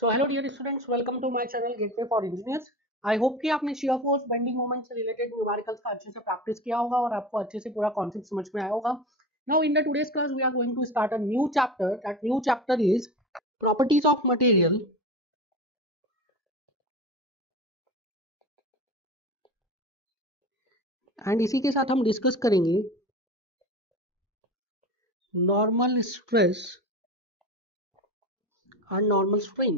So hello dear students, welcome to my channel Gateway for Engineers. I hope कि आपने shear force bending moment से related numericals का अच्छे से practice किया होगा और आपको अच्छे से पूरा concept समझ में आया होगा. Now in the today's class we are going to start a new chapter. That new chapter is properties of material. And इसी के साथ हम discuss करेंगे normal stress and normal strain.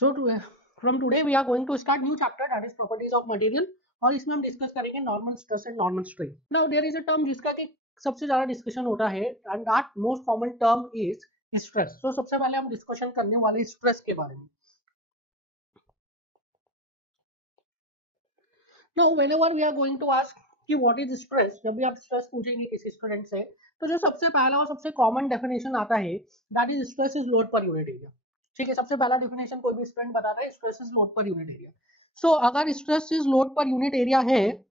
So from today we are going to start new chapter, that is properties of material. और इसमें हम discuss करेंगे normal stress and normal strain. Now there is a term जिसका कि सबसे ज्यादा discussion होता है and that most common term is stress. तो सबसे पहले हम डिस्कशन करने वाले स्ट्रेस के बारे में. Now whenever we are going to ask कि व्हाट इज स्ट्रेस, जब भी आप स्ट्रेस पूछेंगे किसी स्टूडेंट से तो जो सबसे पहला और सबसे कॉमन डेफिनेशन आता है that is stress is load per unit area. ठीक है, सबसे पहला डेफिनेशन कोई भी स्टूडेंट बताता है stress is load per unit area. So अगर stress is load per unit area है,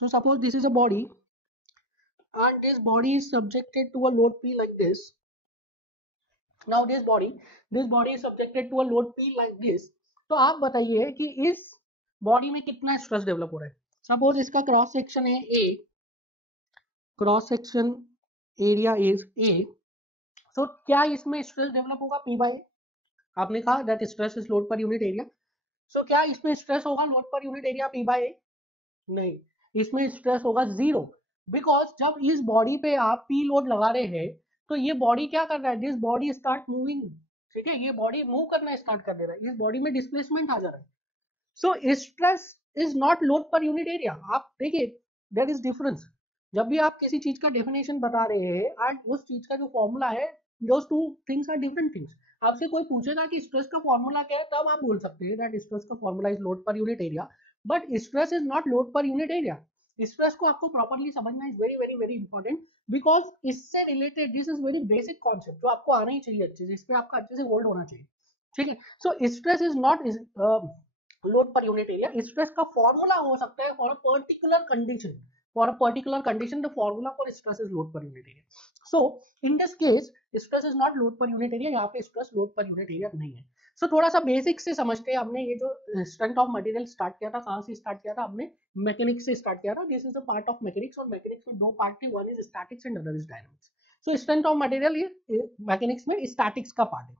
so suppose this is a body and this body is subjected to a load P like this. Now this body is subjected to a load P like this. तो आप बताइए कि इस body में कितना stress develop हो रहा है. सपोज इसका क्रॉस सेक्शन है A, cross section area is A. So क्या इसमें स्ट्रेस डेवलप होगा P बाय? आपने कहा that stress is load per unit area. So क्या इसमें स्ट्रेस होगा load per unit area P bye? नहीं, इसमें स्ट्रेस होगा जीरो. बिकॉज जब इस बॉडी पे आप पी लोड लगा रहे हैं तो ये बॉडी क्या कर रहा है, दिस बॉडी स्टार्ट मूविंग. ठीक है, ये बॉडी मूव करना स्टार्ट कर दे रहा है, इस बॉडी में डिस्प्लेसमेंट आ जा रहा है. सो stress is not load per unit area. आप देखिए देयर इज डिफरेंस. जब भी आप किसी चीज का डेफिनेशन बता रहे हैं एंड उस चीज का जो फॉर्मूला है, those two things are different things. आपसे कोई पूछेगा कि स्ट्रेस का फॉर्मूला क्या है, तब आप बोल सकते हैं दैट स्ट्रेस का formula is load per unit area. But stress is not load per unit area. Stress को आपको प्रॉपर्ली समझना is very very very important. Because इससे related this is very basic concept जो आपको आना ही चाहिए अच्छे से, इस पे आपका अच्छे से होल्ड होना चाहिए. ठीक है, सो stress is not load per unit area. Stress का फॉर्मूला हो सकता है for a particular condition. For a particular condition, the formula for stress is load per unit area. So in this case, stress is not load per unit area. यहाँ पे stress load per unit area नहीं है. So थोड़ा सा basic से समझते हैं. हमने ये जो स्ट्रेंथ ऑफ मटेरियल स्टार्ट किया था, कहाँ से स्टार्ट किया था? हमने मैकेनिक्स से स्टार्ट किया था. This is a part of mechanics और मैकेनिक्स में दो पार्ट थे, one is statics and other is dynamics. So strength of material ये मैकेनिक्स में स्टैटिक्स का पार्ट है.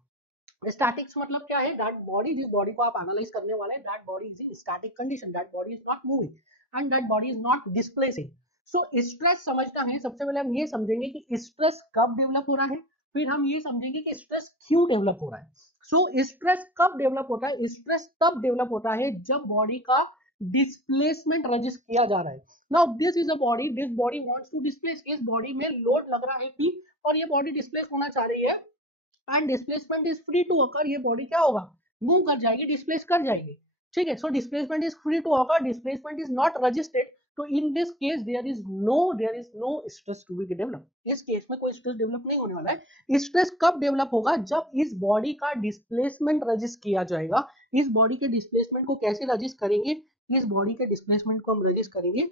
स्टैटिक्स मतलब क्या है? दैट बॉडी, जिस बॉडी को आप एनालाइज करने वाले हैं, that body is in static condition, that body is not moving and that body is not displacing. So stress समझना है, सबसे पहले हम ये समझेंगे कि स्ट्रेस कब डेवलप हो रहा है, फिर हम ये समझेंगे कि स्ट्रेस क्यों डेवलप हो रहा है. सो स्ट्रेस कब डेवलप होता है? स्ट्रेस तब डेवलप होता है जब बॉडी का डिस्प्लेसमेंट रजिस्टर किया जा रहा है. Now this is a body, this body wants to displace. इस बॉडी में लोड लग रहा है P और ये बॉडी डिस्प्लेस होना चाह रही है and displacement is free to occur. ये बॉडी क्या होगा? मूव कर जाएगी, डिस्प्लेस कर जाएगी. ठीक है, so displacement is free to occur, displacement is not registered. तो in this case there is no stress to be develop. इस केस में कोई स्ट्रेस डेवलप नहीं होने वाला है. स्ट्रेस कब डेवलप होगा? जब इस बॉडी का डिस्प्लेसमेंट रजिस्ट किया जाएगा. इस बॉडी के डिस्प्लेसमेंट को कैसे रजिस्ट करेंगे? इस बॉडी के डिस्प्लेसमेंट को हम रजिस्ट करेंगे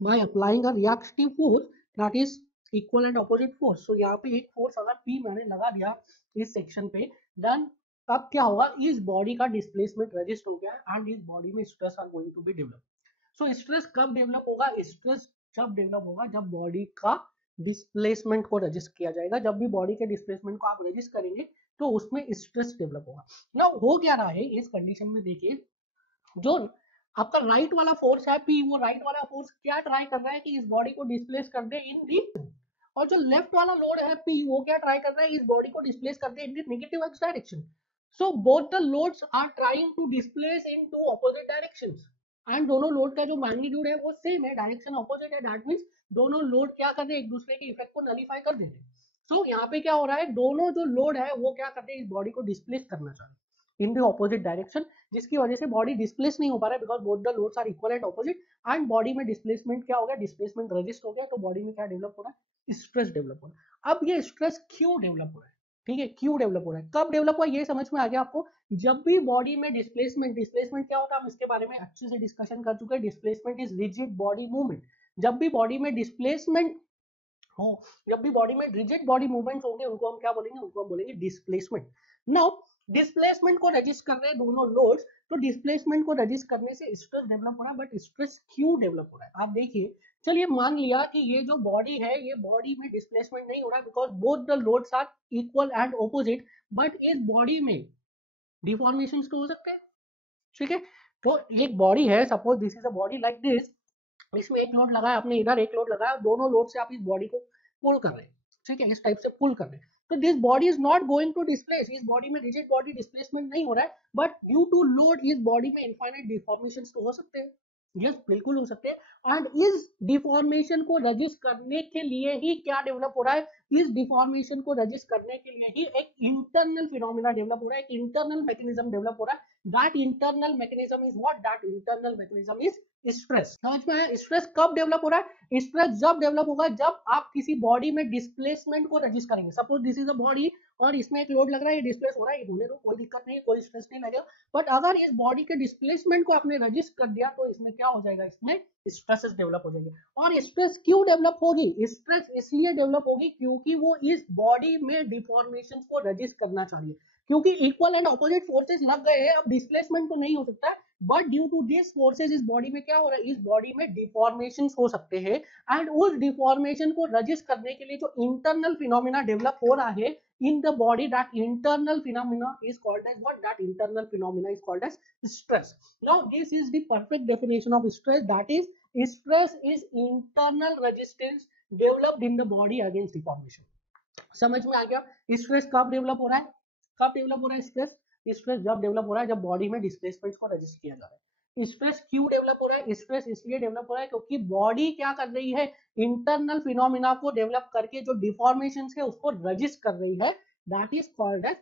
by applying a reactive force that is equal and opposite force. So यहाँ पे एक फोर्स अगर P मैंने लगा दिया इस सेक्शन पे, देन अब क्या होगा? इस बॉडी का डिस्प्लेसमेंट रजिस्ट हो गया एंड इस बॉडी में stress are going to be develop. So stress कब डेवलप होगा? स्ट्रेस जब डेवलप होगा जब बॉडी का डिस्प्लेसमेंट को रजिस्ट किया जाएगा. जब भी बॉडी के डिस्प्लेसमेंट को आप रजिस्ट करेंगे तो उसमें स्ट्रेस डेवलप होगा. ना हो क्या रहा है इस कंडीशन में? देखिए, जो आपका राइट वाला फोर्स है P, वो राइट वाला फोर्स क्या ट्राई कर रहा है कि इस बॉडी को डिस्प्लेस कर दे इन दी, और जो लेफ्ट वाला लोड है P, वो क्या ट्राई कर रहा है? इस बॉडी को डिस्प्लेस कर दे in the negative x direction. So both the loads are trying to displace in two opposite directions and दोनों लोड का जो मैग्नीट्यूड है वो सेम है, डायरेक्शन ऑपोजिट है. दैट मींस दोनों लोड क्या कर रहे हैं? एक दूसरे के इफेक्ट को नलीफाई कर दे रहे हैं. सो यहाँ पे क्या हो रहा है? दोनों जो लोड है वो क्या कर रहे हैं? इस बॉडी को डिस्प्लेस करना चाह रहे हैं इन द ऑपोजिट डायरेक्शन, जिसकी वजह से बॉडी डिस्प्लेस नहीं हो पा रहा है because both the loads are equal and opposite. And body में डिस्प्लेसमेंट क्या हो गया? डिस्प्लेसमेंट रजिस्ट हो गया. तो बॉडी में क्या डेवलप हो रहा है? स्ट्रेस डेवलप हो रहा है. अब ये स्ट्रेस क्यों डेवलप हो रहा है? ठीक है, क्यों डेवलप हो रहा है, कब डेवलप हुआ, ये समझ में आ गया आपको. जब भी बॉडी में डिस्प्लेसमेंट क्या होता है हम इसके बारे में अच्छे से डिस्कशन कर चुके हैं. Displacement is rigid body movement. जब भी बॉडी में डिस्प्लेसमेंट हो, जब भी बॉडी में रिजिड बॉडी मूवमेंट्स होंगे उनको हम क्या बोलेंगे, उनको हम बोलेंगे डिस्प्लेसमेंट। नाउ डिस्प्लेसमेंट को रजिस्ट कर रहे हैं दोनों लोड्स, तो डिस्प्लेसमेंट को रजिस्ट करने से स्ट्रेस डेवलप हो रहा है, बट स्ट्रेस क्यों डेवलप हो रहा है आप देखिए। चलिए मान लिया कि ये जो बॉडी है ये बॉडी में डिस्प्लेसमेंट नहीं हो रहा है because both the loads are equal and opposite, but इस बॉडी में डिफॉर्मेशन तो हो सकते हैं, ठीक है। तो एक बॉडी है, suppose this is a body like this, इसमें एक लोड लगाया आपने, इधर एक लोड लगाया, दोनों लोड से आप इस बॉडी को पुल कर रहे हैं, ठीक है, इस टाइप से पुल कर रहे हैं, तो this body is not going to displace, इस बॉडी में रिजिड बॉडी डिस्प्लेसमेंट नहीं हो रहा है, बट ड्यू टू लोड इस बॉडी में इनफाइनाइट डिफॉर्मेशन तो हो सकते हैं, यस बिल्कुल हो सकते हैं। एंड इस डिफॉर्मेशन को रजिस्ट करने के लिए ही क्या डेवलप हो रहा है, इस डिफॉर्मेशन को रजिस्ट करने के लिए ही एक इंटरनल फिनोमिना डेवलप हो रहा है, एक इंटरनल मैकेनिज्म डेवलप हो रहा है। That internal mechanism is what, that internal mechanism is stress. समझ में आया? स्ट्रेस कब डेवलप हो रहा है, स्ट्रेस जब डेवलप होगा जब आप किसी बॉडी में डिस्प्लेसमेंट को रजिस्ट करेंगे। Suppose this is a body और इसमें एक लोड लग रहा है, ये डिस्प्लेस हो रहा है, ये होने दो, कोई दिक्कत नहीं, कोई स्ट्रेस नहीं लगेगा, बट अगर इस बॉडी के डिस्प्लेसमेंट को आपने रजिस्ट कर दिया तो इसमें क्या हो जाएगा, इसमें स्ट्रेसेस डेवलप हो जाएंगे। और स्ट्रेस क्यों डेवलप होगी, स्ट्रेस इसलिए डेवलप होगी क्योंकि वो इस बॉडी में डिफॉर्मेशन को रजिस्ट करना चाहिए, क्योंकि इक्वल एंड ऑपोजिट फोर्सेस लग गए हैं, अब डिस्प्लेसमेंट तो नहीं हो सकता, but due to this forces इस बॉडी में क्या हो रहा है, इस बॉडी में डिफॉर्मेशन हो सकते हैं। एंड उस डिफॉर्मेशन को रजिस्ट करने के लिए जो इंटरनल फिनोमिना डेवलप हो रहा है in the body, that internal phenomena is called as what, that internal phenomena is called as stress. Now this is the perfect definition of stress, that is stress is internal resistance developed in the body against deformation. समझ में आ गया? Stress कब develop हो रहा है, कब develop हो रहा है स्ट्रेस, स्ट्रेस जब डेवलप हो रहा है जब बॉडी में डिस्प्लेसमेंट को रजिस्ट किया जा रहा है। स्ट्रेस क्यों डेवलप हो रहा है, स्ट्रेस इसलिए डेवलप हो रहा है क्योंकि बॉडी क्या कर रही है, इंटरनल फिनोमिना को डेवलप करके जो डिफॉर्मेशन है उसको रजिस्ट कर रही है, that is called as,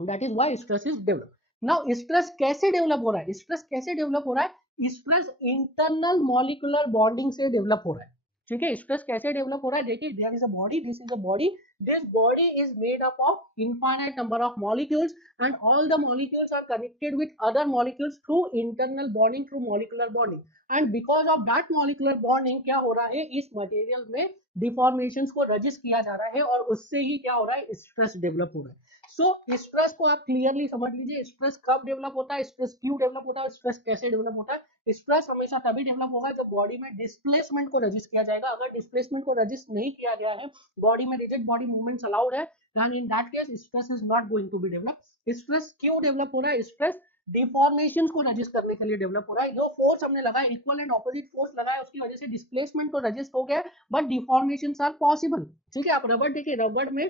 that is why stress is develop. Now stress कैसे डेवलप हो रहा है, स्ट्रेस कैसे डेवलप हो रहा है, स्ट्रेस इंटरनल मॉलिक्यूलर बॉन्डिंग से डेवलप हो रहा है, ठीक है। स्ट्रेस कैसे डेवलप हो रहा है, देखिए there is a body, this is a body, this body is made up of infinite number of molecules and all the molecules are connected with other molecules through internal bonding, through molecular bonding, and because of that molecular bonding क्या हो रहा है, इस material में deformations को resist किया जा रहा है और उससे ही क्या हो रहा है, स्ट्रेस डेवलप हो रहा है। सो स्ट्रेस को आप क्लियरली समझ लीजिए, स्ट्रेस कब डेवलप होता है, स्ट्रेस क्यों डेवलप होता है, स्ट्रेस कैसे डेवलप होता है। स्ट्रेस हमेशा तभी डेवलप होगा जब बॉडी में डिस्प्लेसमेंट को रजिस्ट किया जाएगा, अगर डिस्प्लेसमेंट को रजिस्ट नहीं किया गया है, बॉडी में रिजिड बॉडी मूवमेंट्स अलाउड है, then in that case stress is not going to be developed। Stress क्यों डेवलप हो रहा है, स्ट्रेस डिफॉर्मेशन को रजिस्ट करने के लिए डेवलप हो रहा है। जो फोर्स हमने लगाया, इक्वल एंड ऑपोजिट फोर्स लगाया, उसकी वजह से डिस्प्लेसमेंट तो रजिस्ट हो गया, बट डिफॉर्मेशन आर पॉसिबल, ठीक है। आप रबड़ देखिए, रबड़ में,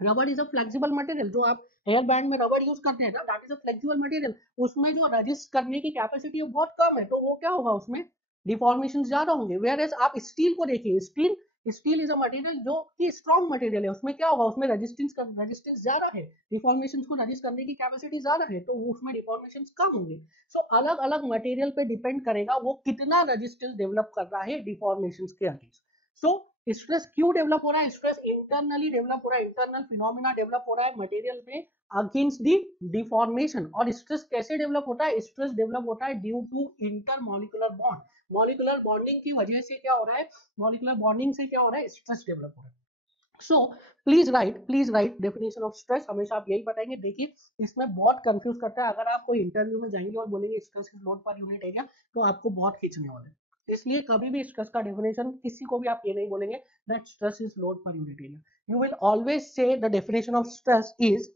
रबड़ इज अ फ्लेक्सिबल मटेरियल, जो आप हेयर बैंड में रबड़ यूज करते हैं ना, that is a flexible material, उसमें जो रजिस्ट करने की कैपेसिटी बहुत कम है, तो वो क्या होगा, उसमें डिफॉर्मेशन ज्यादा होंगे। वेयर एज आप स्टील को देखिए, steel, steel is a material जो कि स्ट्रॉन्ग मटेरियल है, उसमें क्या होगा, उसमें रेजिस्टेंस ज्यादा है, डिफॉर्मेशन को रजिस्ट करने की कैपेसिटी ज्यादा है, तो उसमें डिफॉर्मेशन कम होंगे। सो अलग अलग मटेरियल पे डिपेंड करेगा वो कितना रेजिस्टेंस डेवलप कर रहा है डिफॉर्मेशन के अगेंस्ट। सो स्ट्रेस क्यों डेवलप हो रहा है, स्ट्रेस इंटरनली डेवलप हो रहा है, इंटरनल फिनोमिना डेवलप हो रहा है मटेरियल में अगेंस्ट दी डिफॉर्मेशन। और स्ट्रेस कैसे डेवलप होता है, स्ट्रेस डेवलप होता है due to intermolecular bond, molecular bonding की वजह से क्या हो रहा है, मॉलिक्यूलर बॉन्डिंग से क्या हो रहा है, स्ट्रेस डेवलप हो रहा है। So please right definition of stress, हमेशा आप यही बताएंगे। देखिए इसमें बहुत कंफ्यूज करता है, अगर आप कोई इंटरव्यू में जाएंगे और बोलेंगे stress is load per unit area, तो आपको बहुत खींचने वाले हैं। इसलिए कभी भी स्ट्रेस का डेफिनेशन किसी को भी आप ये नहीं बोलेंगे that stress is load per unit area, you will always say the definition of stress is,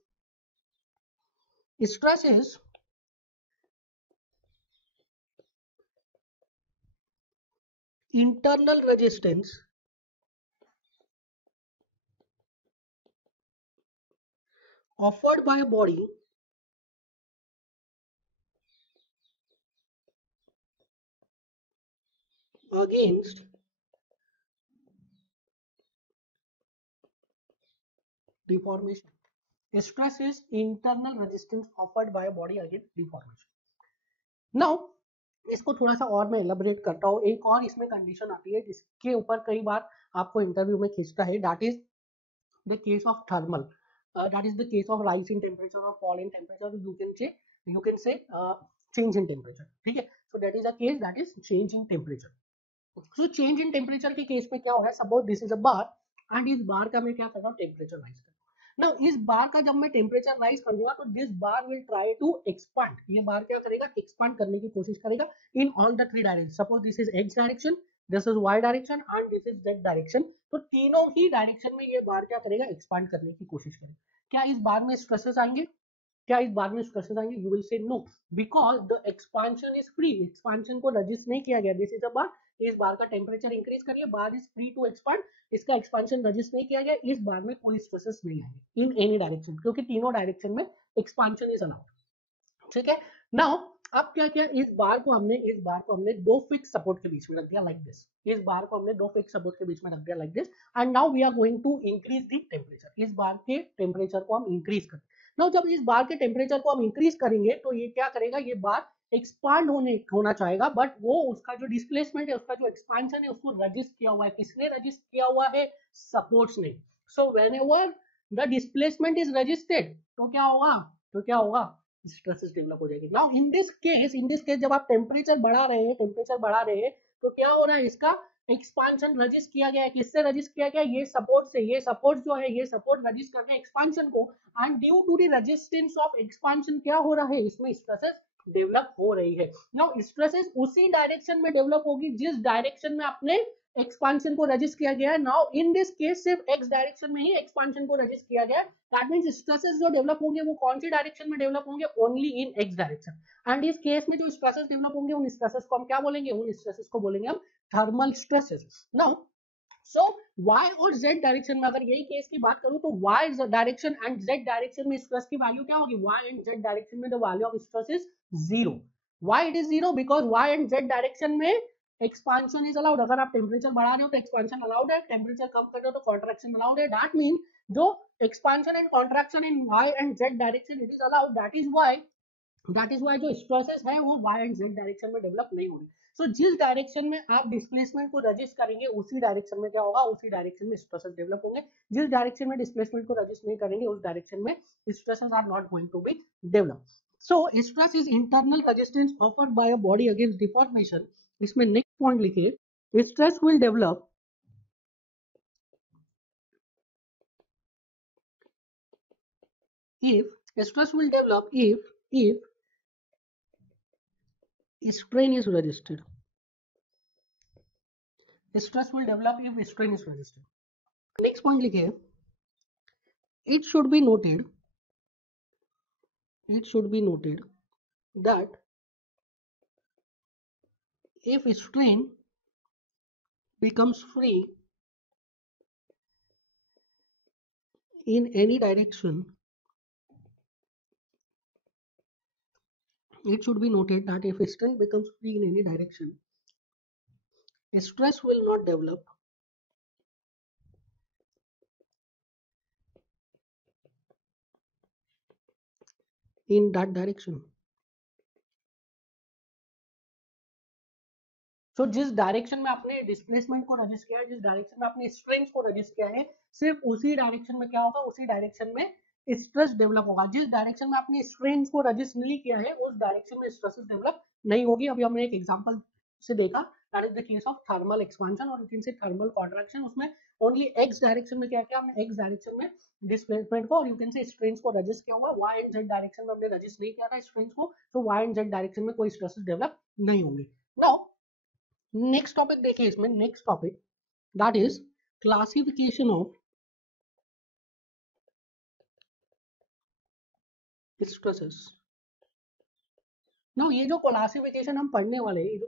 stress is internal resistance offered by a body against deformation. Stress is internal resistance offered by a body against deformation. Now इसको थोड़ा सा और मैं elaborate करता हूँ, एक और इसमें कंडीशन आती है जिसके ऊपर कई बार आपको इंटरव्यू में खींचता है, that is the case of thermal, that is the case of rise in temperature और fall in temperature, you can say change in temperature, ठीक है। So that is a case, that is change in temperature. So change in temperature के case में क्या हो रहा है, suppose this is a bar and इस बार का मैं क्या कर रहा हूँ, टेम्परेचर राइज कर रहा हूँ। नाउ इस बार का जब मैं टेम्परेचर राइज करूंगा तो this bar will try to expand, ये बार क्या करेगा, एक्सपांड करने की कोशिश करेगा in all the three direction. Suppose this is X direction, this is Y direction and this is Z direction. तो तीनों ही डायरेक्शन में ये बार क्या करेगा, एक्सपांड करने की कोशिश करेगा। क्या इस बार में स्ट्रेसेस आएंगे, क्या इस बार में स्ट्रेसेस आएंगे, you will say no, because the expansion is free, expansion को रजिस्ट नहीं किया गया। दिस इज अ बार, इस बार का टेम्परेचर इंक्रीज करिए, bar is free to expand, इसका एक्सपांशन रजिस्ट नहीं किया गया, इस बार में कोई स्ट्रेसेस नहीं आएंगे इन एनी डायरेक्शन, क्योंकि तीनों डायरेक्शन में एक्सपांशन इज अलाउड। ठीक है, नाउ अब क्या किया, इस बार को हमने दो फिक्स सपोर्ट के बीच में रख दिया लाइक दिस, इस बार को हमने दो फिक्स सपोर्ट के बीच में रख दिया like this, and now we are going to increase the temperature, इस बार के टेम्परेचर को हम इंक्रीज करें। नाउ जब इस बार के टेम्परेचर को हम इंक्रीज करेंगे तो ये क्या करेगा, ये बार एक्सपांड होना चाहेगा, बट वो उसका जो डिस्प्लेसमेंट है, उसका जो एक्सपांशन है, उसको रजिस्ट किया हुआ है, किसने रजिस्ट किया हुआ है, सपोर्ट्स ने। So whenever the displacement is रजिस्टेड तो क्या होगा, स्ट्रेसेस डेवलप हो जाएगी। नाउ इन दिस केस जब आप टेम्परेचर बढ़ा रहे हैं तो क्या हो रहा है, इसका एक्सपांशन रजिस्ट किया गया है, किससे रजिस्ट किया गया, ये सपोर्ट से, ये सपोर्ट जो है, ये सपोर्ट रजिस्ट कर रहे हैं एक्सपांशन को, and due to the resistance of expansion क्या हो रहा है, इसमें स्ट्रेसेस डेवलप हो रही है। नाउ स्ट्रेसेस उसी डायरेक्शन में डेवलप होगी जिस डायरेक्शन में आपने एक्सपांशन को रजिस्ट किया गया है। नाउ इन दिस केस सिर्फ एक्स डायरेक्शन में ही एक्सपांशन को रजिस्ट किया गया है, दैट मींस स्ट्रेसेस जो डेवलप होंगे वो कौन सी डायरेक्शन में डेवलप होंगे, only in x direction. And इस केस में जो स्ट्रेसेस डेवलप होंगे उन स्ट्रेसेस को हम क्या बोलेंगे, उन स्ट्रेसेस को बोलेंगे हम thermal stresses. Now so y और z डायरेक्शन में अगर यही केस की बात करूं तो y direction and z direction में स्ट्रेस की वैल्यू क्या होगी, y एंड z डायरेक्शन में the value of stress is zero. why it is zero, because y and z direction में एक्सपांशन इज अलाउड, अगर आप टेम्परेचर बढ़ा रहे हो तो एक्सपांशन अलाउड है, टेम्परेचर कम कर रहे हो तो कॉन्ट्रैक्शन अलाउड है। दैट मीन जो expansion and contraction in y and z direction it is allowed, that is why जो स्ट्रेसेस है वो y एंड z डायरेक्शन में डेवलप नहीं होंगे। सो जिस डायरेक्शन में आप डिस्प्लेसमेंट को रजिस्ट करेंगे उसी डायरेक्शन में क्या होगा, उसी डायरेक्शन में स्ट्रेसेस डेवलप होंगे। जिस डायरेक्शन में डिस्प्लेसमेंट को रजिस्ट नहीं करेंगे उस डायरेक्शन में stresses are not going to be develop. So stress is internal resistance offered by a body against deformation. इसमें नेक्स्ट पॉइंट लिखिए, stress will develop if strain is resisted. Stress will develop if strain is resisted. Next point लिखिए, it should be noted that if strain becomes free in any direction, stress will not develop in that direction. So जिस direction में आपने displacement को resist किया है, जिस direction में आपने स्ट्रेन को रजिस्ट किया है, सिर्फ उसी डायरेक्शन में क्या होगा, उसी डायरेक्शन में स्ट्रेस डेवलप होगा। जिस डायरेक्शन में आपने स्ट्रेन को रजिस्ट नहीं किया है उस डायरेक्शन में स्ट्रेसेस डेवलप नहीं होगी। अभी हमने एक एग्जांपल से देखा, that is the case of thermal expansion और you can say thermal contraction. उसमें ओनली एक्स डायरेक्शन में क्या किया हमने, एक्स डायरेक्शन में डिस्प्लेसमेंट को और यू कैन से स्ट्रेन को रजिस्ट किया हुआ, वाई एंड जेड डायरेक्शन में हमने रजिस्ट नहीं किया था स्ट्रेन को, तो वाई एंड जेड डायरेक्शन में कोई स्ट्रेसेस डेवलप नहीं होंगे। नाउ नेक्स्ट टॉपिक देखिए, इसमें next topic that is classification of stresses. Now ये जो क्लासिफिकेशन हम पढ़ने वाले हैं,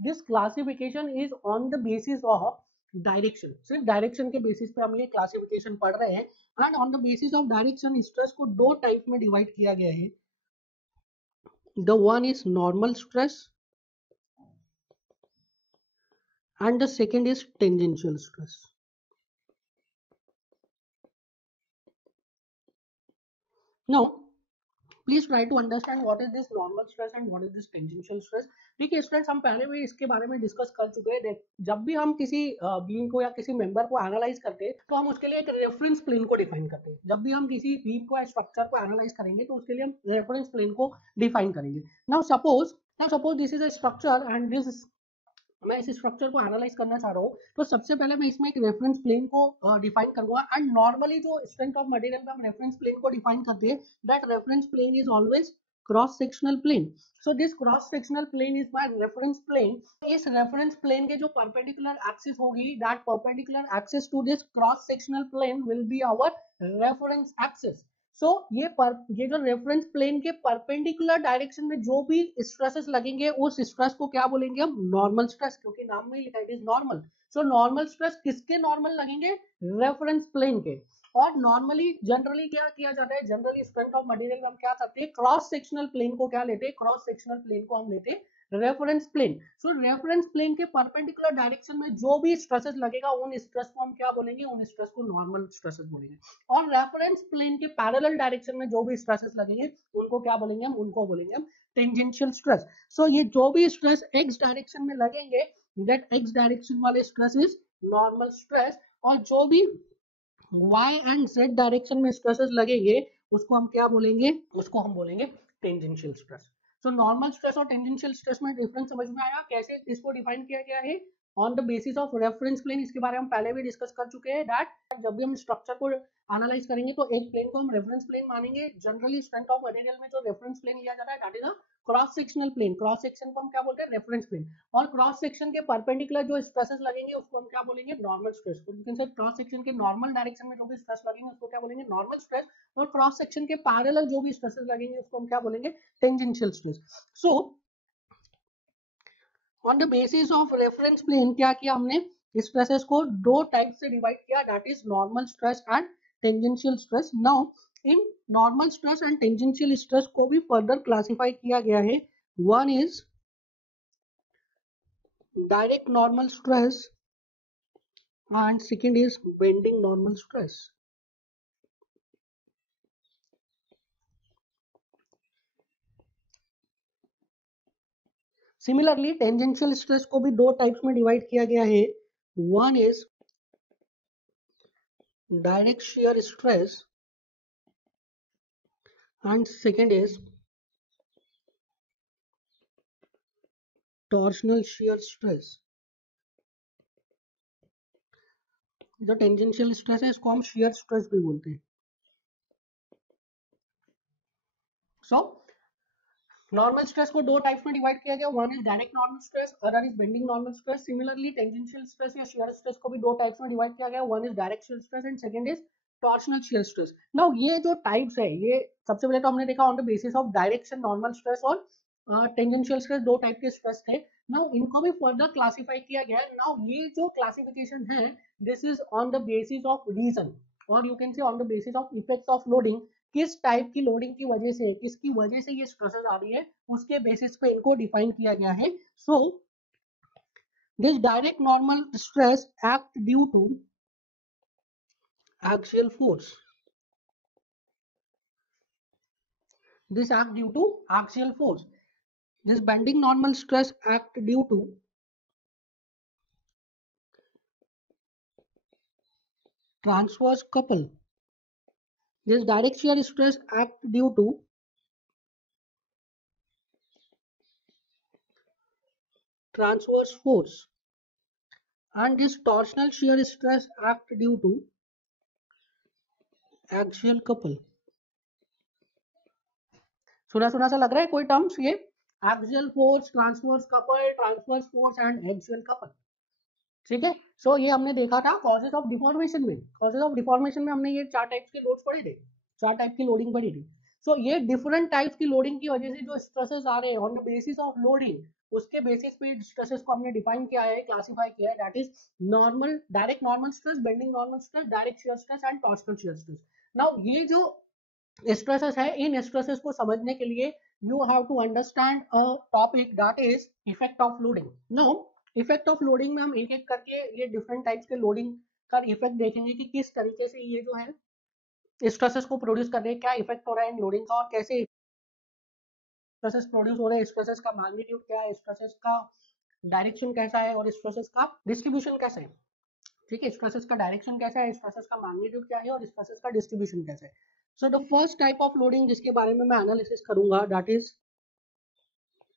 this classification is on the basis of direction. सिर्फ डायरेक्शन के बेसिस पे हम ये क्लासिफिकेशन पढ़ रहे हैं and on the basis of direction stress को दो टाइप में डिवाइड किया गया है। The one is normal stress and the second is tangential stress. Now please try to understand what is this normal stress and what is this tangential stress. ठीक है students, हम पहले भी इसके बारे में डिस्कस कर चुके हैं। जब भी हम किसी बीम को या किसी मेंबर को एनालाइज करते हैं तो हम उसके लिए एक रेफरेंस प्लेन को डिफाइन करते हैं। जब भी हम किसी बीम को या स्ट्रक्चर को एनालाइज करेंगे तो उसके लिए हम रेफरेंस प्लेन को डिफाइन करेंगे। Now suppose this is a structure and this मैं इस स्ट्रक्चर को एनालाइज करना चाह रहा हूँ, तो सबसे पहले मैं इसमें एक रेफरेंस प्लेन को डिफाइन करूंगा। एंड नॉर्मली जो स्ट्रेंथ ऑफ मटेरियल में हम रेफरेंस प्लेन को डिफाइन करते हैं, that reference plane is always cross sectional plane. So this cross sectional plane is my reference plane. इस रेफरेंस प्लेन के जो परपेंडिकुलर एक्सिस होगी, that perpendicular axis to this cross sectional plane will be our reference axis. So ये जो reference plane के perpendicular direction में जो भी स्ट्रेसेस लगेंगे, उस स्ट्रेस को क्या बोलेंगे हम? नॉर्मल स्ट्रेस, क्योंकि नाम में ही लिखा है it is normal. So normal stress किसके नॉर्मल लगेंगे? रेफरेंस प्लेन के। और नॉर्मली जनरली क्या किया जाता है? जनरली स्ट्रेंथ ऑफ मटेरियल में हम क्या करते हैं? क्रॉस सेक्शनल प्लेन को क्या लेते हैं? क्रॉस सेक्शनल प्लेन को हम लेते हैं रेफरेंस प्लेन। सो रेफरेंस प्लेन के परपेंडिकुलर डायरेक्शन में जो भी स्ट्रेसेस लगेगा, उन स्ट्रेस को हम क्या बोलेंगे? उन स्ट्रेस को नॉर्मल स्ट्रेसेस बोलेंगे। और रेफरेंस प्लेन के पैरेलल डायरेक्शन में जो भी स्ट्रेसेस लगेंगे, उनको क्या बोलेंगे हम? उनको बोलेंगे हम टेंजेंशियल स्ट्रेस। सो ये जो भी स्ट्रेस एक्स डायरेक्शन में लगेंगे, दैट एक्स डायरेक्शन वाले स्ट्रेस इज नॉर्मल स्ट्रेस। और जो भी y एंड z डायरेक्शन में स्ट्रेसेस लगेंगे, उसको हम क्या बोलेंगे? उसको हम बोलेंगे tangential stress. So normal stress और टेंजेंशियल स्ट्रेस में डिफरेंस समझ में आया? कैसे इसको डिफाइन किया गया है? On the basis of reference plane. इसके बारे में हम पहले भी डिस्कस कर चुके हैं, दैट जब भी हम स्ट्रक्चर को एनालाइज करेंगे तो एक प्लेन को हम रेफरेंस प्लेन मानेंगे। जनरली स्ट्रेंथ ऑफ मटेरियल में जो रेफरेंस प्लेन लिया जाता है, that is a cross sectional plane. Cross section को हम क्या बोलते हैं? Reference plane. और क्रॉस सेक्शन के परपेंडिकुलर जो स्ट्रेसेस लगेंगे, उसको हम क्या बोलेंगे? Normal stress. क्रॉस सेक्शन के नॉर्मल डायरेक्शन में जो भी स्ट्रेस लगेंगे, उसको क्या बोलेंगे? Normal stress. और क्रॉस सेक्शन के पैरेलल जो भी स्ट्रेसेस लगेंगे, उसको हम क्या बोलेंगे? Tangential stress. So on the basis of reference plane क्या किया हमने? स्ट्रेसेस को दो टाइप से डिवाइड किया, that is normal stress and tangential stress. Now in normal stress and tangential stress को भी फर्दर क्लासिफाई किया गया है। One is direct normal stress and second is bending normal stress. Similarly tangential stress को भी दो types में divide किया गया है। One is direct shear stress and second is torsional shear stress. जो टेंजेंशियल स्ट्रेस है, इसको हम shear stress भी बोलते हैं। सो नॉर्मल स्ट्रेस को दो टाइप्स में डिवाइड किया गया। One is direct normal stress, other is bending normal stress. Similarly tangential stress या शियर स्ट्रेस को भी दो टाइप्स में डिवाइड किया गया। One is direct shear stress and second is torsional shear stress. Now ये जो टाइप्स है, ये सबसे पहले तो हमने देखा on the basis of direction normal stress और टेंजेंशियल स्ट्रेस, दो टाइप के स्ट्रेस थे। नाउ इनको भी फर्दर क्लासिफाई किया गया है। नाउ ये जो क्लासिफिकेशन है, this is on the basis of reason, और you can say on the basis of effects of loading. किस टाइप की लोडिंग की वजह से, किसकी वजह से ये स्ट्रेसेस आ रही है, उसके बेसिस पे इनको डिफाइन किया गया है। So this direct normal stress act due to axial force. This act due to axial force. This bending normal stress act due to transverse couple. This direct shear stress act due to transverse force, and this torsional shear stress act due to axial couple. सुना सुना सा लग रहा है कोई terms ये? Axial force, transverse couple, transverse force and axial couple. ठीक है। सो ये हमने देखा था कॉजेज ऑफ डिफॉर्मेशन में। कॉजेज ऑफ डिफॉर्मेशन में हमने ये चार टाइप्स के लोड्स पढ़े थे, चार टाइप की लोडिंग पढ़ी थी। सो ये डिफरेंट टाइप्स की लोडिंग की वजह से जो स्ट्रेसेस आ रहे हैं, on the basis of loading, उसके बेसिस पे स्ट्रेसेस को हमने डिफाइन किया है, क्लासिफाई किया है। That is normal, direct normal stress, bending normal stress, direct shear stress and torsional shear stress. Now ये जो स्ट्रेसेस है, इन स्ट्रेसेस को समझने के लिए you have to understand a topic, that is effect of loading. Now effect of loading में हम एक एक करके ये डिफरेंट टाइप्स के लोडिंग का इफेक्ट देखेंगे कि किस तरीके से ये जो है स्ट्रेसेस को प्रोड्यूस कर रहे हैं, क्या इफेक्ट हो रहा है इन लोडिंग का, और कैसे स्ट्रेसेस प्रोड्यूस हो रहे हैं, स्ट्रेसेस का मैग्नीट्यूड क्या है, स्ट्रेसेस का डायरेक्शन कैसा है, और स्ट्रेसेस का डिस्ट्रीब्यूशन कैसा है। ठीक है, स्ट्रेसेस का डायरेक्शन कैसा है, स्ट्रेसेस का मैग्नीट्यूड क्या है, और स्ट्रेसेस का डिस्ट्रीब्यूशन कैसा है। So the first type of loading जिसके बारे में मैं एनालिसिस करूंगा, that is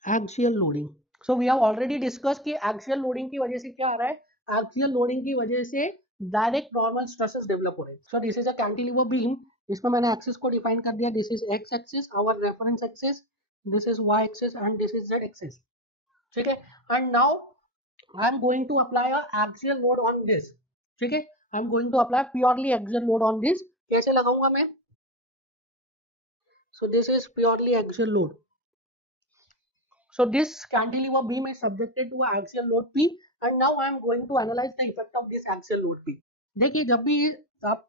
axial loading. So we have already discuss कि एक्सियल लोडिंग की वजह से क्या आ रहा है, एक्सियल लोडिंग की वजह से डायरेक्ट नॉर्मल स्ट्रेसेस डेवलप हो रहे हैं. So this is a cantilever beam. इसमें मैंने एक्सिस को डिफाइन कर दिया. This is X axis, our reference axis, this is Y axis and this is Z axis. ठीक है. And now I am going to apply a axial load on this. ठीक है. I am going to apply purely axial load on this. कैसे लगाऊंगा मैं? So this is purely axial load. So this cantilever beam is subjected to an axial load P, and now I am going to analyze the effect of this axial load P. देखिए जब भी आप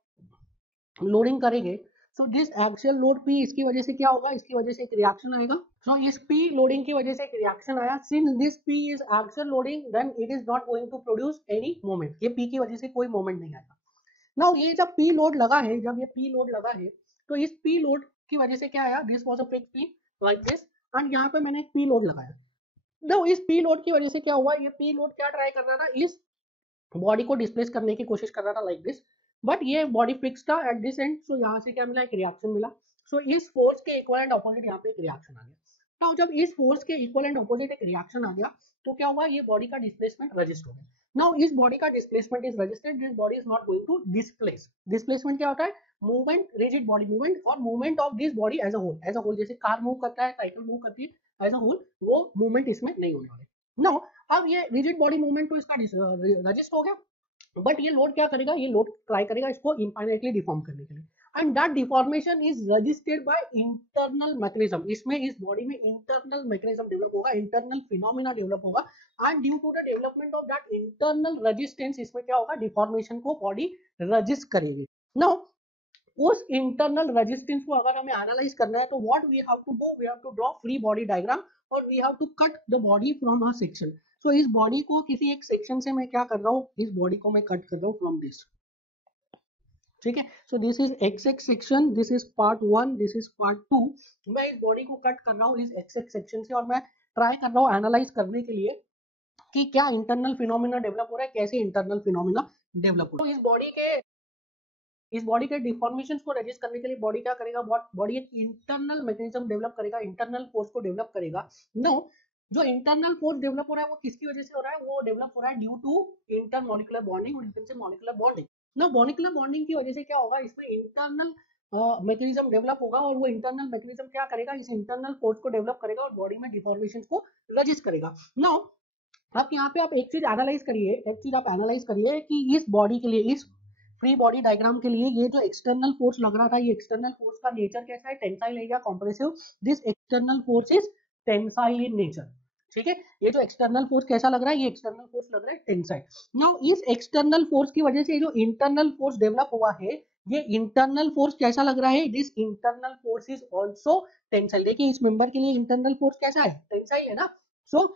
loading करेंगे, so this axial load P, इसकी वजह से क्या होगा, इसकी वजह से एक रिएक्शन आएगा. So इस P लोडिंग की वजह से एक रिएक्शन आया. Since this P is axial loading, then it is not going to produce any moment. ये P की वजह से कोई moment नहीं आएगा. Now ये जब P लोड लगा है, जब ये P लोड लगा है, तो इस P लोड की वजह से क्या आया, this was a fix P like this, and यहाँ पे मैंने एक P लोड लगाया. तो इस P लोड की वजह से क्या हुआ, ये P लोड क्या ट्राई कर रहा था, इस बॉडी को डिस्प्लेस करने की कोशिश कर रहा था लाइक दिस, बट ये बॉडी फिक्स था एट दिस एंड. सो यहाँ से क्या मिला, एक रिएक्शन मिला. सो इस फोर्स के इक्वल एंड ऑपोजिट यहाँ पे एक रिएक्शन आ गया. तो जब इस फोर्स के इक्वल एंड ऑपोजिट एक रिएक्शन आ गया, तो क्या हुआ, ये बॉडी का डिस्प्लेसमेंट रजिस्ट हो गया. नाउ इस बॉडी का displacement is registered, this body is not going to displace. Displacement क्या होता है, मूवमेंट, रिजिड बॉडी मूवमेंट और movement of this body as a whole. As a whole जैसे कार मूव करता है, साइकिल मूव करती है, एज अ होल वो मूवमेंट इसमें नहीं होने वाले. नाउ अब ये रिजिड बॉडी मूवमेंट तो इसका रजिस्ट हो गया, बट ये लोड क्या करेगा, ये लोड ट्राई करेगा इसको इनफाइनाइटली डिफॉर्म करने के लिए, and that deformation is registered by internal mechanism. इसमें इस बॉडी में इंटरनल मैकेनिज्म डेवलप होगा, इंटरनल फिनोमिना डेवलप होगा, and due to the development of that internal resistance, इसमें क्या होगा, डिफॉर्मेशन को बॉडी रजिस्ट करेगी. नाउ उस इंटरनल रेजिस्टेंस को अगर हमें एनालाइज करना है, तो what we have to do, we have to draw free body diagram और we have to cut the body from a section. So इस बॉडी को किसी एक सेक्शन से मैं क्या कर रहा हूँ, इस बॉडी को मैं कट कर रहा हूँ फ्रॉम दिस. ठीक है. So this is x x section, this is part 1, this is part 2. मैं इस बॉडी को कट कर रहा हूँ इस एक्स एक्स सेक्शन से, और मैं ट्राई कर रहा हूँ एनालाइज करने के लिए कि क्या इंटरनल फिनोमिना डेवलप हो रहा है, कैसे इंटरनल फिनोमिना डेवलप हो रहा है. तो इस बॉडी के डिफॉर्मेशंस को रजिस्ट करने के लिए बॉडी क्या करेगा, बॉडी एक इंटरनल मैकेनिज्म डेवलप करेगा, इंटरनल फोर्स को डेवलप करेगा. नो, जो इंटरनल फोर्स डेवलप हो रहा है वो किसकी वजह से हो रहा है, वो डेवलप हो रहा है ड्यू टू इंटरमॉलिक्यूलर बॉन्डिंग, और इनसे मॉलिक्यूलर बॉन्डिंग. ना मॉलिक्यूलर बॉन्डिंग की वजह से क्या होगा, इसमें इंटरनल मैकेनिज्म डेवलप होगा, और वो इंटरनल मैकेनिज्म क्या करेगा, इस इंटरनल फोर्स को डेवलप करेगा और बॉडी में डिफॉर्मेशन को रजिस्ट करेगा. नाउ आप यहाँ पे आप एक चीज एनालाइज करिए, एक चीज आप एनालाइज करिए कि इस बॉडी के लिए, इस फ्री बॉडी डायग्राम के लिए, ये जो एक्सटर्नल फोर्स लग रहा था, ये एक्सटर्नल फोर्स का नेचर कैसा है, टेंसाइल है या compressive. This external force is tensile in nature. ठीक है. ये जो एक्सटर्नल फोर्स कैसा लग रहा है, ये एक्सटर्नल फोर्स लग रहा है टेंसाइल. नाउ इस एक्सटर्नल फोर्स की वजह से जो इंटरनल फोर्स डेवलप हुआ है, ये इंटरनल फोर्स कैसा लग रहा है, this internal force is also tensile. देखिए इस मेंबर के लिए इंटरनल फोर्स कैसा है, टेंसाइल है ना. सो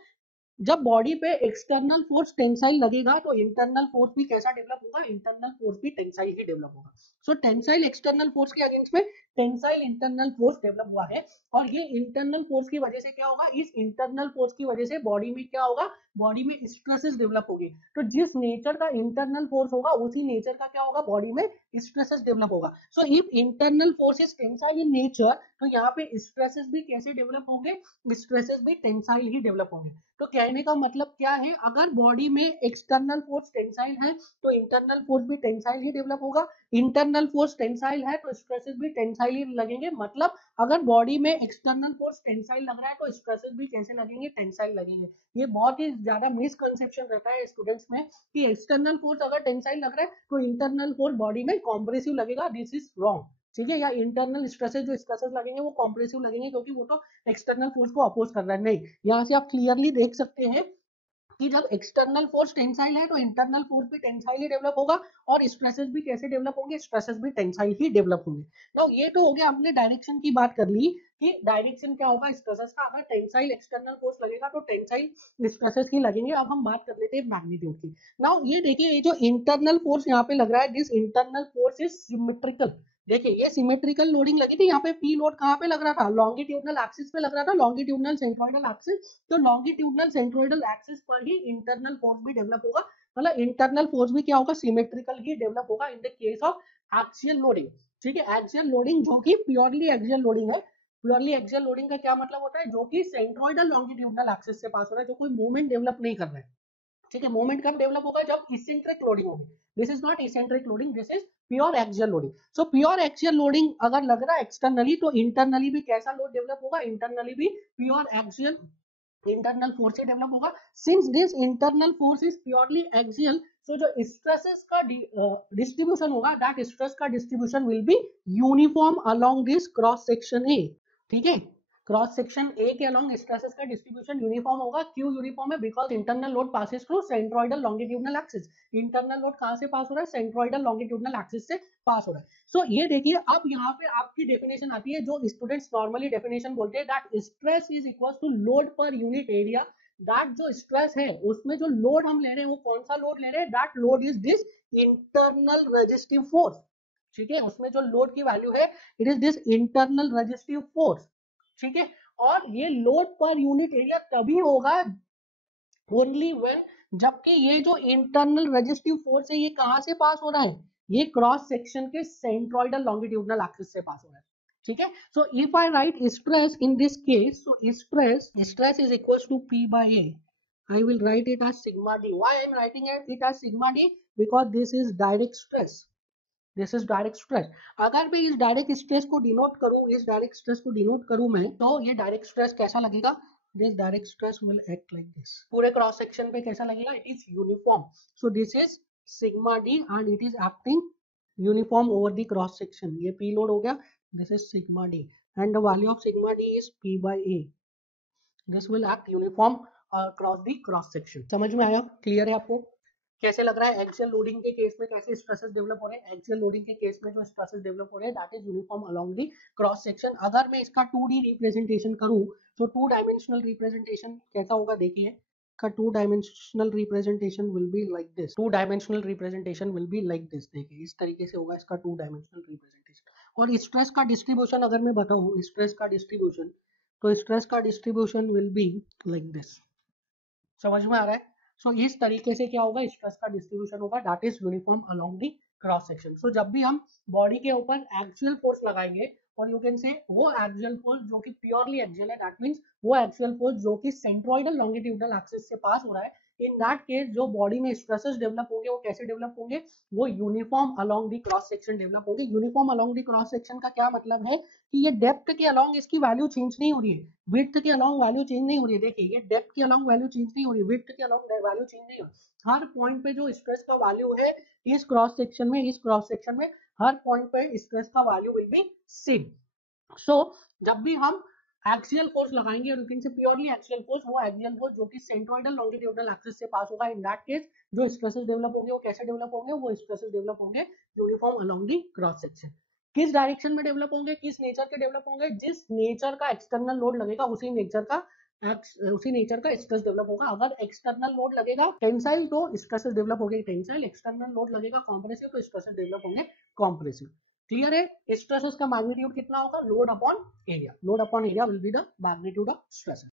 जब बॉडी पे एक्सटर्नल फोर्स टेंसाइल लगेगा, तो इंटरनल फोर्स भी कैसा डेवलप होगा, इंटरनल फोर्स भी टेंसाइल ही डेवलप होगा. सो टेंसाइल एक्सटर्नल फोर्स के अगेंस्ट में टेंसाइल इंटरनल फोर्स डेवलप हुआ है, और ये इंटरनल फोर्स की वजह से क्या होगा, इस इंटरनल फोर्स की वजह से बॉडी में क्या होगा, बॉडी में स्ट्रेसेस डेवलप होगी. तो जिस नेचर का इंटरनल फोर्स होगा, उसी नेचर का क्या होगा, बॉडी में स्ट्रेसेस डेवलप होगा. So if internal force is tensile in nature, तो यहाँ पे स्ट्रेसेस भी कैसे डेवलप होंगे, स्ट्रेसेस भी टेंसाइल ही डेवलप होंगे. तो कहने का मतलब क्या है, अगर बॉडी में एक्सटर्नल फोर्स टेंसाइल है, तो इंटरनल फोर्स भी टेंसाइल ही डेवलप होगा. इंटरनल फोर्स टेंसाइल है, तो स्ट्रेसेस भी टेंसाइल ही लगेंगे. मतलब अगर बॉडी में एक्सटर्नल फोर्स टेंसाइल लग रहा है, तो स्ट्रेसेस भी कैसे लगेंगे, टेंसाइल लगेंगे. ये बहुत ही ज्यादा मिसकंसेप्शन रहता है स्टूडेंट्स में कि एक्सटर्नल फोर्स अगर टेंसाइल लग रहा है, तो इंटरनल फोर्स बॉडी में कॉम्प्रेसिव लगेगा. This is wrong. ठीक है. या इंटरनल स्ट्रेसेस, जो स्ट्रेसेस लगेंगे वो कॉम्प्रेसिव लगेंगे, क्योंकि वो तो एक्सटर्नल फोर्स को अपोज कर रहा है. नहीं, यहाँ से आप क्लियरली देख सकते हैं कि जब एक्सटर्नल फोर्स टेंसाइल है, तो इंटरनल फोर्स भी टेंसाइल ही डेवलप होगा, और स्ट्रेसेस भी कैसे डेवलप होंगे, स्ट्रेसेस भी टेंसाइल ही डेवलप होंगे. तो ये तो हो गया, हमने डायरेक्शन की बात कर ली कि डायरेक्शन क्या होगा स्ट्रेसेस का. अगर टेंसाइल एक्सटर्नल फोर्स लगेगा, तो टेंसाइल स्ट्रेसेस ही लगेंगे. अब हम बात कर लेते हैं मैग्नीट्यूड की. नाउ ये देखिए, ये जो इंटरनल फोर्स यहाँ पे लग रहा है, this internal force is symmetrical. देखिए ये सिमेट्रिकल लोडिंग लगी थी, यहाँ पे पी लोड कहाँ पे लग रहा था, लॉन्गिट्यूडनल एक्सिस पे लग रहा था, लॉन्गिट्यूडनल सेंट्रोइडल एक्सिस. तो लॉन्गिट्यूडनल सेंट्रोइडल एक्सिस पर ही इंटरनल फोर्स भी डेवलप होगा. मतलब इंटरनल फोर्स भी क्या होगा, सिमेट्रिकल ही डेवलप होगा in the case of axial loading. ठीक है. एक्सियल लोडिंग जो कि प्योरली एक्सियल लोडिंग है, प्योरली एक्सियल लोडिंग का क्या मतलब होता है, जो कि सेंट्रोइडल लॉन्गिट्यूडनल एक्सिस से पास हो रहा है, जो कोई मूवमेंट डेवलप नहीं कर रहा है, ठीक है। मूवमेंट कब डेवलप होगा, जब इसेंट्रिक लोडिंग होगी। This is not eccentric loading, this is pure axial loading. So pure axial loading अगर लग रहा है एक्सटर्नली, तो इंटरनली भी कैसा लोड डेवलप होगा, इंटरनली भी प्योर एक्सियल इंटरनल फोर्स से डेवलप होगा। Since this internal force is purely axial, so जो स्ट्रेसेस का डिस्ट्रीब्यूशन होगा, दैट स्ट्रेस का distribution will be uniform along this cross section A, ठीक है। क्रॉस सेक्शन ए के अलोंग स्ट्रेसेस का डिस्ट्रीब्यूशन यूनिफॉर्म होगा। क्यों यूनिफॉर्म है, because internal load passes through centroidal longitudinal axis. Internal load कहां से पास हो रहा है, सेंट्रोइडल लॉन्गिट्यूडनल एक्सिस से पास हो रहा है। सो ये देखिए, अब यहाँ पे आपकी डेफिनेशन आती है, जो स्टूडेंट्स नॉर्मली डेफिनेशन बोलते हैं, that stress is equal to load per unit area. That जो स्ट्रेस है उसमें जो लोड हम ले रहे हैं, वो कौन सा लोड ले रहे हैं, that load is this internal resistive force, ठीक है। उसमें जो लोड की वैल्यू है, it is this internal resistive force, ठीक है। और ये लोड पर यूनिट एरिया तभी होगा ओनली व्हेन, जबकि ये जो इंटरनल रेजिस्टिव फोर्स है, ये कहां से पास हो रहा है, ये क्रॉस सेक्शन के सेंट्रोइडल लॉन्गिट्यूडनल एक्सिस से पास हो रहा है, ठीक है। So if I write stress in this case, so stress is equal to P by A. I will write it as sigma d. Why I am writing it as sigma d? Because this is direct stress. This is direct stress. अगर मैं इस direct stress को denote करूं, इस direct stress को denote करूं मैं, तो ये डायरेक्ट स्ट्रेस कैसा लगेगा, this direct stress will act like this. पूरे क्रॉस सेक्शन पे कैसा लगेगा, it is uniform. So this is sigma D and it is acting uniform over the cross section. ये पी लोड हो गया, this is sigma D and the value of sigma D is P by A. This will act uniform across the cross section. समझ में आया, clear है आपको? कैसे लग रहा है एक्सियल लोडिंग के केस में कैसे स्ट्रेसेस डेवलप हो रहे हैं, एक्सियल लोडिंग के केस में जो स्ट्रेसेस डेवलप हो रहे हैं, that is uniform along the cross section. अगर मैं इसका 2D रिप्रेजेंटेशन करूं, तो 2 डायमेंशनल रिप्रेजेंटेशन कैसा होगा, देखिए का 2 dimensional representation will be like this. 2 dimensional representation will be like this. देखिए इस तरीके से होगा इसका 2 डायमेंशनल रिप्रेजेंटेशन। और स्ट्रेस का डिस्ट्रीब्यूशन अगर मैं बताऊं, स्ट्रेस का डिस्ट्रीब्यूशन, तो स्ट्रेस का distribution will be like this. समझ में आ रहा है? सो इस तरीके से क्या होगा, स्ट्रेस का डिस्ट्रीब्यूशन होगा, that is uniform along the cross section. So जब भी हम बॉडी के ऊपर एक्सियल फोर्स लगाएंगे, और यू कैन से वो एक्सियल फोर्स जो कि प्योरली एक्सियल है, दैट मींस वो एक्सियल फोर्स जो कि सेंट्रोइडल लॉन्गिट्यूडनल एक्सिस से पास हो रहा है, इन दैट केस जो बॉडी में स्ट्रेसेस डेवलप होंगे, वो कैसे डेवलप होंगे, वो uniform along the cross section develop होंगे। Uniform along the cross section का क्या मतलब है, कि ये डेप्थ के अलोंग इसकी वैल्यू चेंज नहीं हो रही है, विड्थ के अलोंग वैल्यू चेंज नहीं हो रही है। देखिए ये डेप्थ के अलोंग वैल्यू चेंज नहीं हो रही है, विड्थ के अलोंग वैल्यू चेंज नहीं हो रही। हर पॉइंट पे जो स्ट्रेस का वैल्यू है इस क्रॉस सेक्शन में हर पॉइंट पे स्ट्रेस का वैल्यू विल बी सेम। सो जब भी हम एक्सियल फोर्स लगाएंगे, और यू कैन से प्योरली एक्सियल फोर्स, वो एक्सियल फोर्स जो कि सेंट्रोइडल लॉन्गिट्यूडनल एक्सिस से पास होगा, इन दैट केस जो स्ट्रेसेस डेवलप होंगे, वो कैसे डेवलप होंगे, वो स्ट्रेसेस डेवलप होंगे uniform along the cross section. किस डायरेक्शन में डेवलप होंगे, किस नेचर के डेवलप होंगे, जिस नेचर का एक्सटर्नल लोड लगेगा उसी नेचर का स्ट्रेस डेवलप होगा। अगर एक्सटर्नल लोड लगेगा टेंसाइल, तो स्ट्रेसेस डेवलप होंगे टेंसाइल। एक्सटर्नल लोड लगेगा कॉम्प्रेसिव, तो स्ट्रेसेस डेवलप होंगे कॉम्प्रेसिव। क्लियर है? स्ट्रेसेस का मैग्नीट्यूड कितना होगा, load upon area. Load upon area will be the magnitude of stresses.